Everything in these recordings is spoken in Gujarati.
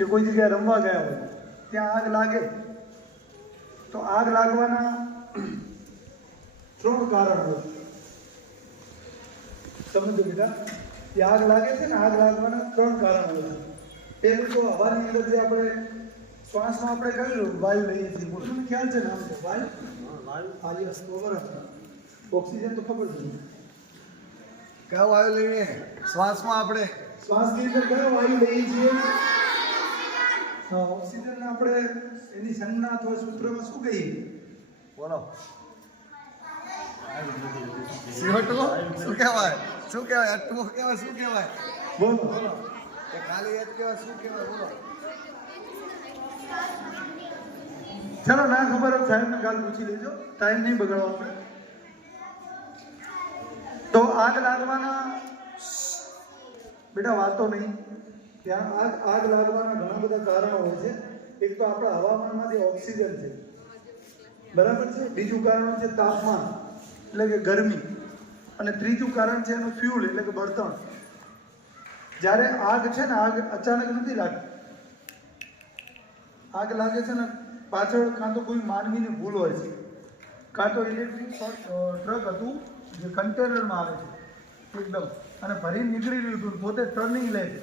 કે કોઈ જગ્યાએ રમવા ગયા હોય ત્યાં આગ લાગે તો આગ લાગવાના 3 કારણ હોય. સમજો બેટા, કે આગ લાગે છે ને, આગ લાગવાના 3 કારણ હોય. પહેલું તો હવાની અંદર જે આપણે શ્વાસમાં આપણે કયું વાયુ લઈએ છીએ, તમને ખ્યાલ છે નામ છે વાયુ? ઓક્સિજન તો ખબર છે. કયો વાયુ લઈએ શ્વાસમાં? આપણે શ્વાસની અંદર કયો વાયુ લઈએ છીએ? ઓક્સિજન આપણે એની સંજ્ઞા અથવા સૂત્રમાં શું કહીએ? બોલો. CO2 શું કહેવાય? શું કહેવાય? H2O કહેવાય? શું કહેવાય? બોલો. કે ખાલી H કહેવાય? શું કહેવાય? બોલો. ચલો, ના ખબર હોય સાહેબને કાલ પૂછી લેજો, ટાઈમ નહીં બગાડો આપણે. તો આગ લાગવાના બેટા વાતો નહીં, ત્યાં આગ લાગવાના ઘણા બધા કારણો હોય છે. એક તો આપણા હવામાનમાં જે ઓક્સિજન છે, બરાબર છે. બીજું કારણ છે તાપમાન એટલે કે ગરમી, અને ત્રીજું કારણ છે એનું ફ્યુલ એટલે કે બળતણ. જ્યારે આગ છે ને, આગ અચાનક નથી લાગતી. આગ લાગે છે ને પાછળ કાં તો કોઈ માનવીની ભૂલ હોય છે, કાં તો ઇલેક્ટ્રિક ટ્રક હતું જે કન્ટેનરમાં આવે છે એકદમ, અને ભરીને નીકળી રહ્યું હતું, પોતે ટર્નિંગ લે છે.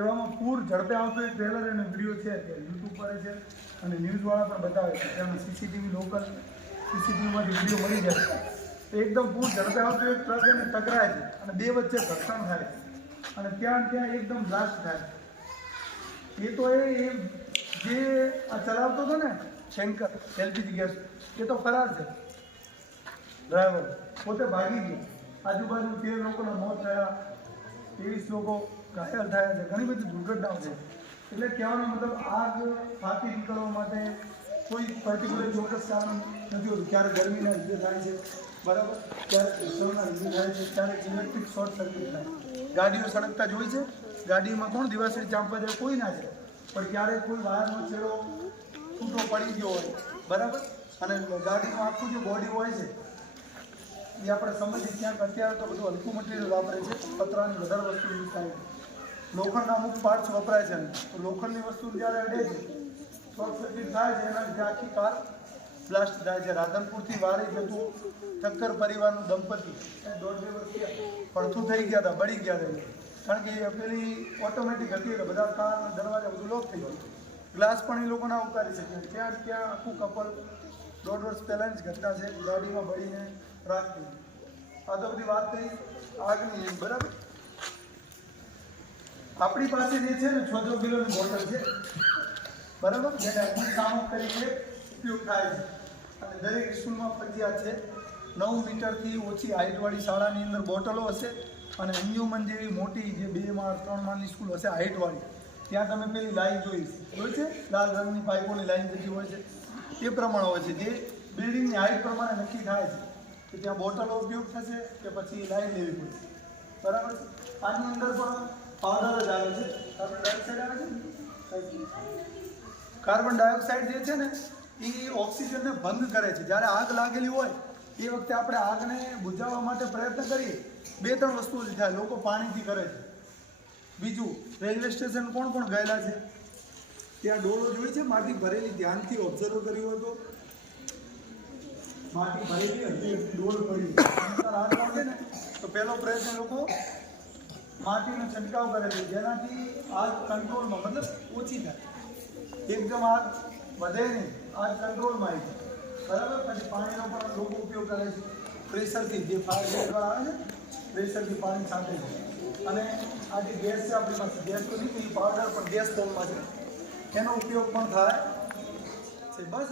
એવામાં પૂર ઝડપે આવતો એક ટ્રેલર અને વિડીયો છે કે યુટ્યુબ પર છે, અને ન્યૂઝવાળા પણ બતાવે છે. તેમાં સીસીટીવી લોકલ સીસીટીવીમાંથી વિડીયો મળી જાય. એકદમ પૂર ઝડપે આવતો એક ટ્રક એને ટકરાય છે અને બે વચ્ચે ઘર્ષણ થાય છે, અને ત્યાં એકદમ બ્લાસ્ટ થાય. એ તો એ જે આ ચલાવતો હતો ને ટેન્કર એલપીજી ગેસ, એ તો ફરાર છે. ડ્રાઈવર પોતે ભાગી ગયો. આજુબાજુ 13 લોકોના મોત થયા, 23 લોકો ઘાયલ થયા છે. ઘણી બધી દુર્ઘટનાઓ છે. એટલે કહેવાનો મતલબ આગ ફાટી નીકળવા માટે કોઈ પર્ટિક્યુલર ચોક્કસ કારણ નથી હોતું. ક્યારેક ગરમીના લીધે થાય છે, બરાબર, ક્યારેક ઉષ્ણના લીધે થાય છે, ક્યારેક ઇલેક્ટ્રિક શોર્ટ સર્કિટ થાય. ગાડીઓ સળગતા જોઈ છે, ગાડીમાં કોણ દિવાસળી ચાંપવા જાય? કોઈ ના છે. પણ ક્યારેક કોઈ વાયરનો છેડો છૂટો પડી ગયો હોય, બરાબર, અને ગાડીનું આખું જે બોડી હોય છે એ આપણે સમજીએ. ક્યાંક અત્યારે તો બધું હલકું મટીરિયલ વાપરે છે, પતરાની વધારે વસ્તુ યુઝ થાય છે. લોખંડના અમુક પાર્ટ્સ વપરાય છે, તો લોખંડની વસ્તુ જ્યારે અડે છે, શોર્ટ સર્કિટ થાય છે, એના લીધે આખી કાર બ્લાસ્ટ થાય છે. રાધનપુરથી વારે જતું ઠક્કર પરિવારનું દંપતી 1.5 વર્ષથી પડથું થઈ ગયા હતા, બળી ગયા હતા. કારણ કે પેલી ઓટોમેટિક હતી એટલે બધા કાર દરવાજા બધું લોક થઈ ગયું. ગ્લાસ પણ એ લોકો ના ઉતારી શકે. ત્યાં આખું કપલ 1.5 વર્ષ પહેલાંની જ ઘટના છે, ગાડીમાં બળીને રાખ થઈ. આ તો બધી વાત થઈ આગની, બરાબર. આપણી પાસે જે છે ને 600 કિલોની બોટલ છે, બરાબર, જેને અગ્નિશામક તરીકે ઉપયોગ થાય છે, અને દરેક સ્કૂલમાં ફરજિયાત છે. 9 મીટરથી ઓછી હાઇટવાળી શાળાની અંદર બોટલો હશે, અને અંજુમન જેવી મોટી જે 2 માળ 3 માળની સ્કૂલ હશે હાઇટવાળી, ત્યાં તમે પેલી લાઈન જોઈ છે, લાલ રંગની પાઇપોની લાઈન જતી હોય છે, એ પ્રમાણે હોય છે. જે બિલ્ડિંગની હાઇટ પ્રમાણે નક્કી થાય છે કે ત્યાં બોટલો ઉપયોગ થશે કે પછી લાઈન લેવી પડશે, બરાબર. આની અંદર પણ પાવડર જ આવે છે, કાર્બન ડાયોક્સાઇડ જે છે ને એ ઓક્સિજનને ભંગ કરે છે. જ્યારે આગ લાગેલી હોય એ વખતે આપણે આગને બુઝાવવા માટે પ્રયત્ન કરીએ, 2-3 વસ્તુઓ જ થાય. લોકો પાણીથી કરે છે. બીજું, રેલવે સ્ટેશન કોણ ગયેલા છે? ત્યાં ડોલો જોઈ છે માટી ભરેલી? ધ્યાનથી ઓબ્ઝર્વ કર્યું હોય તો માટી ભરેલી હતી, ડોલ પડી, આગ લાગે ને તો પહેલો પ્રયત્ન લોકો માટીનો છંટકાવ કરે છે, જેનાથી આગ કંટ્રોલમાં, મતલબ ઓછી થાય. એકદમ આગ વધે નહીં, આગ કંટ્રોલમાં આવી જાય, બરાબર. પછી પાણીનો પણ લોકો ઉપયોગ કરે છે. પ્રેશરથી, જે ફાયર બ્રિગેડવાળા આવે છે, પ્રેશરથી પાણી છાંટે છે. અને આ જે ગેસ છે આપણી પાસે, ગેસ તો નહીં, પાવડર પણ ગેસ ફોર્મમાં છે, એનો ઉપયોગ પણ થાય છે. બસ.